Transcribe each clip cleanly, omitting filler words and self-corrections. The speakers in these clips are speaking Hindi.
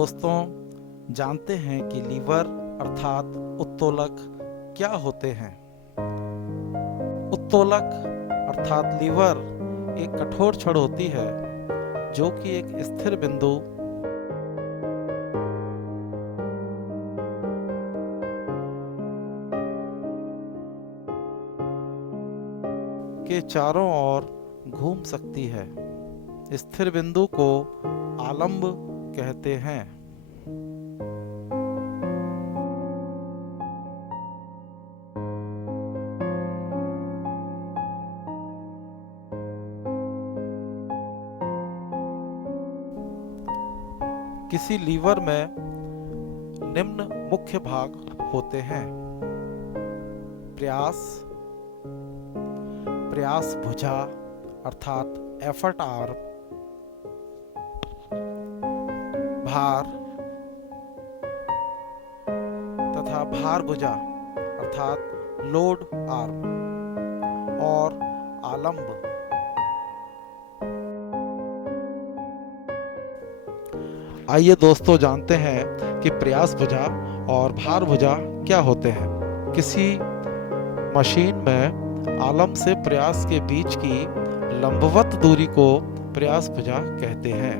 दोस्तों, जानते हैं कि लीवर अर्थात उत्तोलक क्या होते हैं। उत्तोलक अर्थात लीवर एक कठोर छड़ होती है जो कि एक स्थिर बिंदु के चारों ओर घूम सकती है। स्थिर बिंदु को आलंब कहते हैं। किसी लीवर में निम्न मुख्य भाग होते हैं। प्रयास प्रयास भुजा अर्थात एफर्ट आर्म, भार तथा भार भुजा अर्थात लोड आर्म और आलंब। आइए दोस्तों, जानते हैं कि प्रयास भुजा और भार भुजा क्या होते हैं। किसी मशीन में आलंब से प्रयास के बीच की लंबवत दूरी को प्रयास भुजा कहते हैं।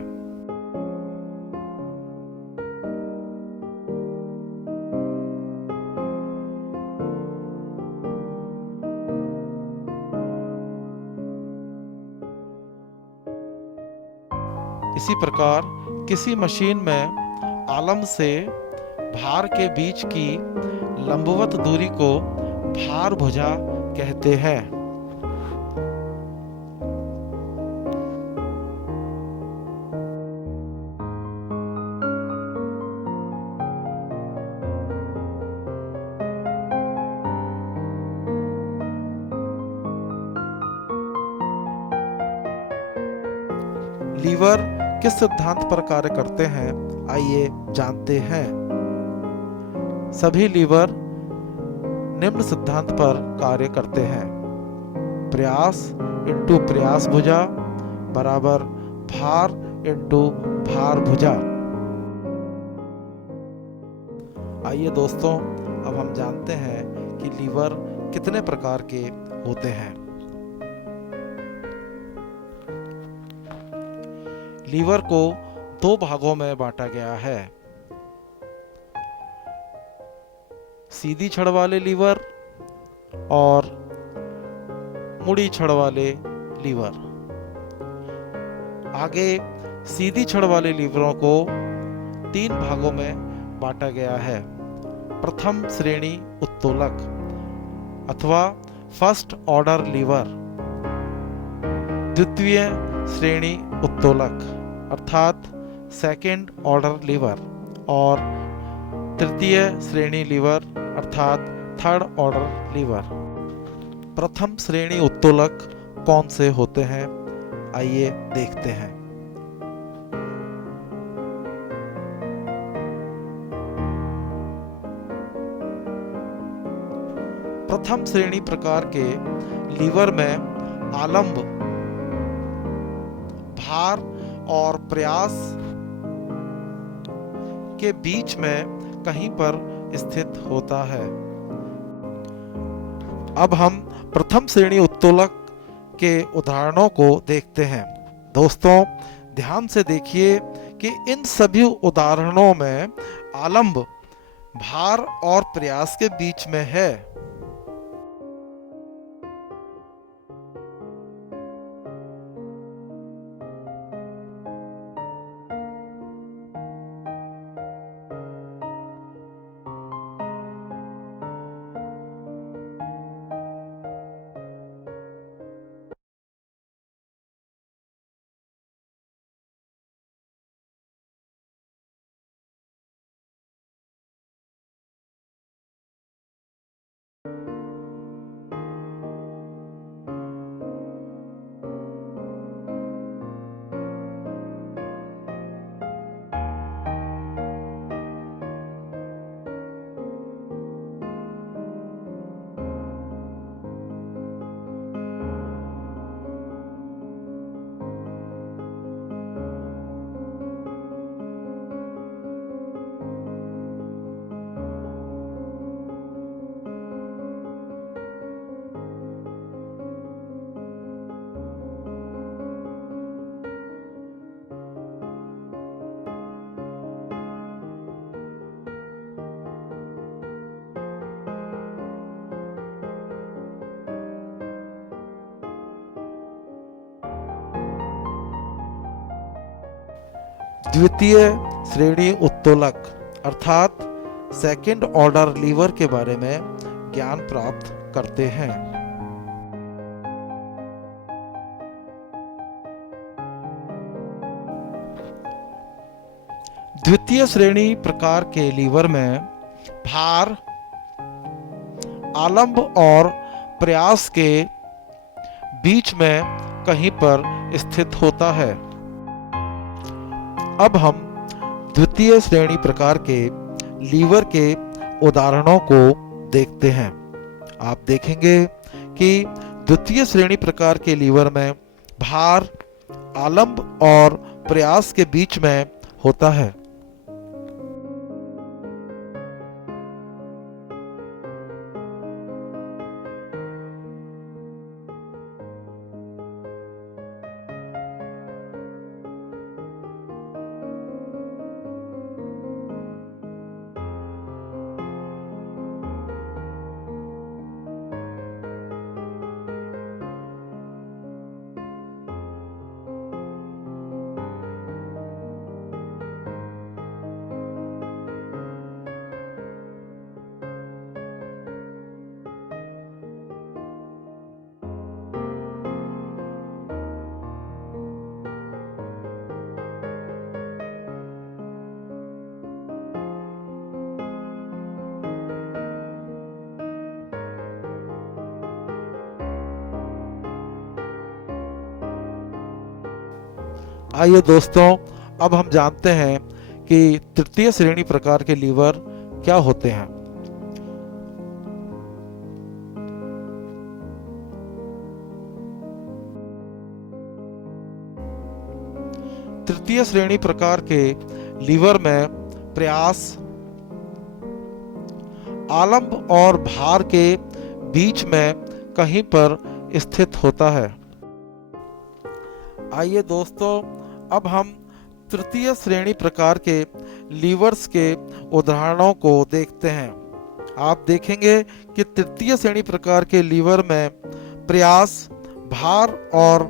इसी प्रकार किसी मशीन में आलंब से भार के बीच की लंबवत दूरी को भार भुजा कहते हैं। लीवर किस सिद्धांत पर कार्य करते हैं, आइए जानते हैं। सभी लीवर निम्न सिद्धांत पर कार्य करते हैं। प्रयास इंटू प्रयास भुजा बराबर भार इंटू भार भुजा। आइए दोस्तों, अब हम जानते हैं कि लीवर कितने प्रकार के होते हैं। लीवर को दो भागों में बांटा गया है। सीधी छड़ वाले लीवर और मुड़ी छड़ वाले लीवर। आगे सीधी छड़ वाले लीवरों को तीन भागों में बांटा गया है। प्रथम श्रेणी उत्तोलक अथवा फर्स्ट ऑर्डर लीवर, द्वितीय श्रेणी उत्तोलक अर्थात सेकेंड ऑर्डर लीवर और तृतीय श्रेणी लीवर अर्थात थर्ड ऑर्डर लीवर। प्रथम श्रेणी उत्तोलक कौन से होते हैं, आइए देखते हैं। प्रथम श्रेणी प्रकार के लीवर में आलंब भार और प्रयास के बीच में कहीं पर स्थित होता है। अब हम प्रथम श्रेणी उत्तोलक के उदाहरणों को देखते हैं। दोस्तों, ध्यान से देखिए कि इन सभी उदाहरणों में आलंब भार और प्रयास के बीच में है। द्वितीय श्रेणी उत्तोलक अर्थात सेकंड ऑर्डर लीवर के बारे में ज्ञान प्राप्त करते हैं। द्वितीय श्रेणी प्रकार के लीवर में भार, आलंब और प्रयास के बीच में कहीं पर स्थित होता है। अब हम द्वितीय श्रेणी प्रकार के लीवर के उदाहरणों को देखते हैं। आप देखेंगे कि द्वितीय श्रेणी प्रकार के लीवर में भार, आलंब और प्रयास के बीच में होता है। आइए दोस्तों, अब हम जानते हैं कि तृतीय श्रेणी प्रकार के लीवर क्या होते हैं। तृतीय श्रेणी प्रकार के लीवर में प्रयास, आलंब और भार के बीच में कहीं पर स्थित होता है। आइए दोस्तों, अब हम तृतीय श्रेणी प्रकार के लीवर्स के उदाहरणों को देखते हैं। आप देखेंगे कि तृतीय श्रेणी प्रकार के लीवर में प्रयास, भार और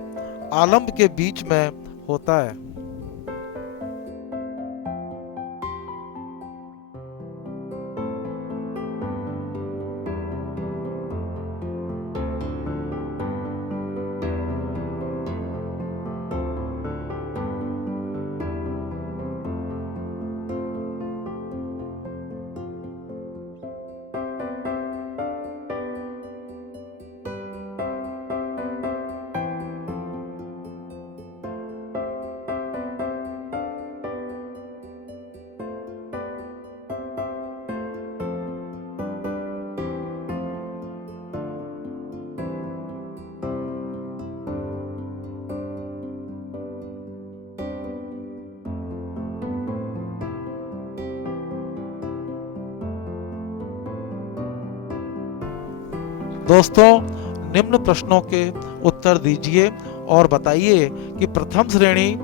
आलंब के बीच में होता है। दोस्तों, निम्न प्रश्नों के उत्तर दीजिए और बताइए कि प्रथम श्रेणी,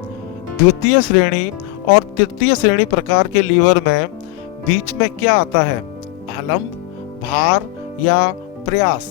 द्वितीय श्रेणी और तृतीय श्रेणी प्रकार के लीवर में बीच में क्या आता है, आलंब, भार या प्रयास।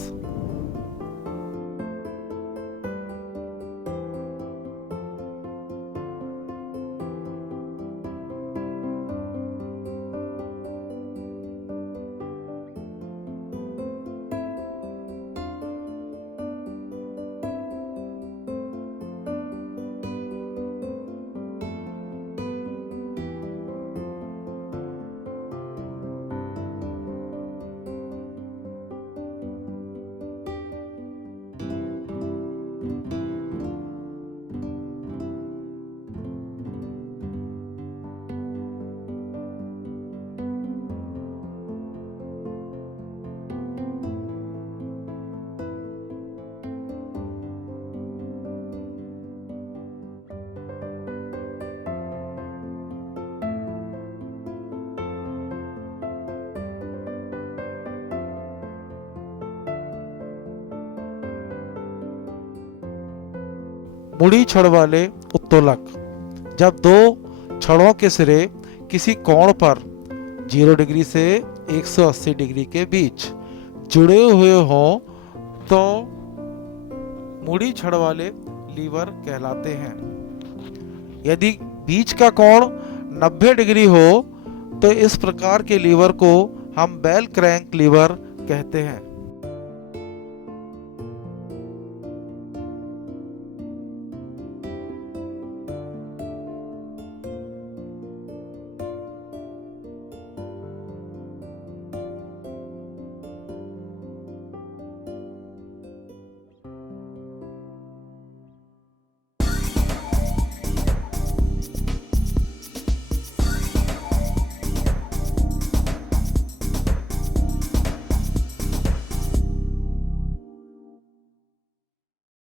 मुड़ी छड़ वाले उत्तोलक, जब दो छड़ों के सिरे किसी कोण पर 0 डिग्री से 180 डिग्री के बीच जुड़े हुए हों तो मुड़ी छड़ वाले लीवर कहलाते हैं। यदि बीच का कोण 90 डिग्री हो तो इस प्रकार के लीवर को हम बेल क्रैंक लीवर कहते हैं।